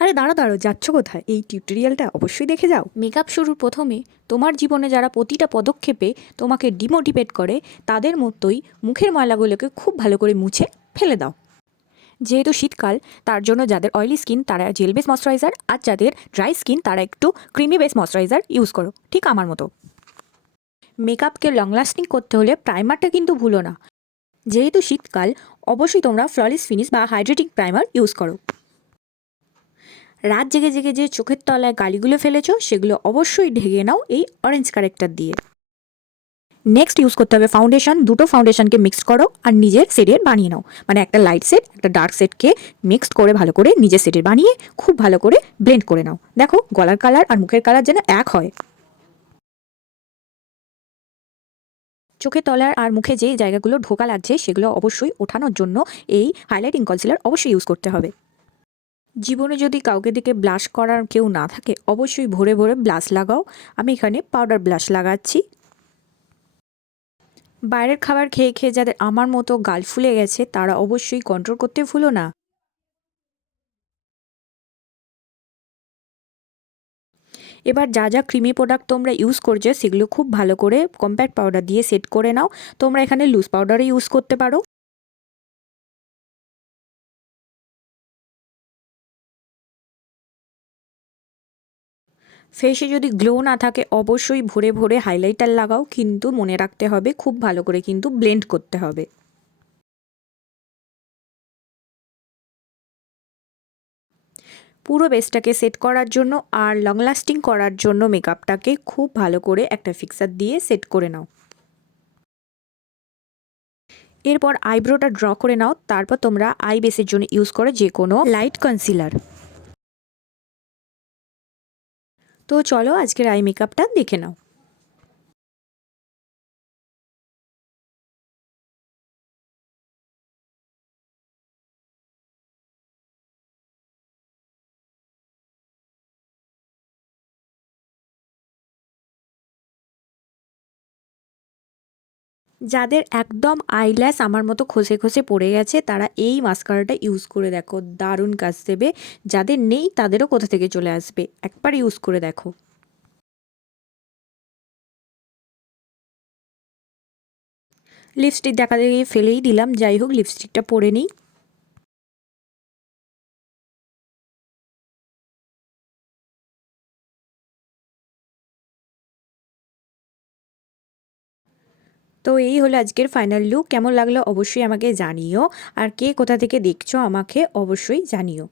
আরে দাঁড়াও দাঁড়াও, যাচ্ছ কোথায়? এই টিউটোরিয়ালটা অবশ্যই দেখে যাও। মেকআপ শুরুর প্রথমে তোমার জীবনে যারা প্রতিটা পদক্ষেপে তোমাকে ডিমোটিভেট করে, তাদের মতোই মুখের ময়লাগুলোকে খুব ভালো করে মুছে ফেলে দাও। যেহেতু শীতকাল, তার জন্য যাদের অয়েলি স্কিন তারা জেল বেস ময়শ্চারাইজার, আর যাদের ড্রাই স্কিন তারা একটু ক্রিমি বেস ময়শ্চারাইজার ইউজ করো, ঠিক আমার মতো। মেকআপকে লং লাস্টিং করতে হলে প্রাইমারটা কিন্তু ভুলো না। যেহেতু শীতকাল, অবশ্যই তোমরা ফ্ললেস ফিনিশ বা হাইড্রেটিং প্রাইমার ইউজ করো। রাত জেগে জেগে যে চোখের তলায় কালিগুলো ফেলেছো, সেগুলো অবশ্যই ঢেকে নাও এই অরেঞ্জ কারেক্টার দিয়ে। নেক্সট ইউজ করতে হবে ফাউন্ডেশন। দুটো ফাউন্ডেশনকে মিক্স করো আর নিজের শেডের বানিয়ে নাও, মানে একটা লাইট শেড একটা ডার্ক শেডকে মিক্সড করে ভালো করে নিজের শেডের বানিয়ে খুব ভালো করে ব্লেন্ড করে নাও। দেখো গলার কালার আর মুখের কালার যেন এক হয়। চোখের তলার আর মুখে যে জায়গাগুলো ঢোকা লাগছে সেগুলো অবশ্যই ওঠানোর জন্য এই হাইলাইটিং কনসিলার অবশ্যই ইউজ করতে হবে। জীবনে যদি কাউকে দিকে ব্লাশ করার কেউ না থাকে, অবশ্যই ভোরে ভোরে ব্লাশ লাগাও। আমি এখানে পাউডার ব্লাশ লাগাচ্ছি। বাইরের খাবার খেয়ে খেয়ে যাদের আমার মতো গাল ফুলে গেছে, তারা অবশ্যই কন্ট্রোল করতে ভুলো না। এবার যা যা ক্রিমি প্রোডাক্ট তোমরা ইউজ করছো সেগুলো খুব ভালো করে কম্প্যাক্ট পাউডার দিয়ে সেট করে নাও। তোমরা এখানে লুজ পাউডারও ইউজ করতে পারো। ফেসে যদি গ্লো না থাকে, অবশ্যই ভোরে ভোরে হাইলাইটার লাগাও, কিন্তু মনে রাখতে হবে খুব ভালো করে কিন্তু ব্লেন্ড করতে হবে। পুরো বেসটাকে সেট করার জন্য আর লং লাস্টিং করার জন্য মেকআপটাকে খুব ভালো করে একটা ফিক্সার দিয়ে সেট করে নাও। এরপর আইব্রোটা ড্র করে নাও। তারপর তোমরা আই বেসের জন্য ইউজ করো যে কোনো লাইট কনসিলার। তো চলো আজকের আই মেকআপটা দেখে নাও। যাদের একদম আইল্যাশ আমার মতো খসে খসে পড়ে গেছে, তারা এই মাস্কারাটা ইউজ করে দেখো, দারুণ কাজ দেবে। যাদের নেই তাদেরও কোথা থেকে চলে আসবে, একবার ইউজ করে দেখো। লিপস্টিক দেখা দেখি ফেলেই দিলাম, যাই হোক লিপস্টিকটা পরে নিই। তো এই হলো আজকের ফাইনাল লুক। কেমন লাগলো অবশ্যই আমাকে জানিও, আর কে কোথা থেকে দেখছো আমাকে অবশ্যই জানিও।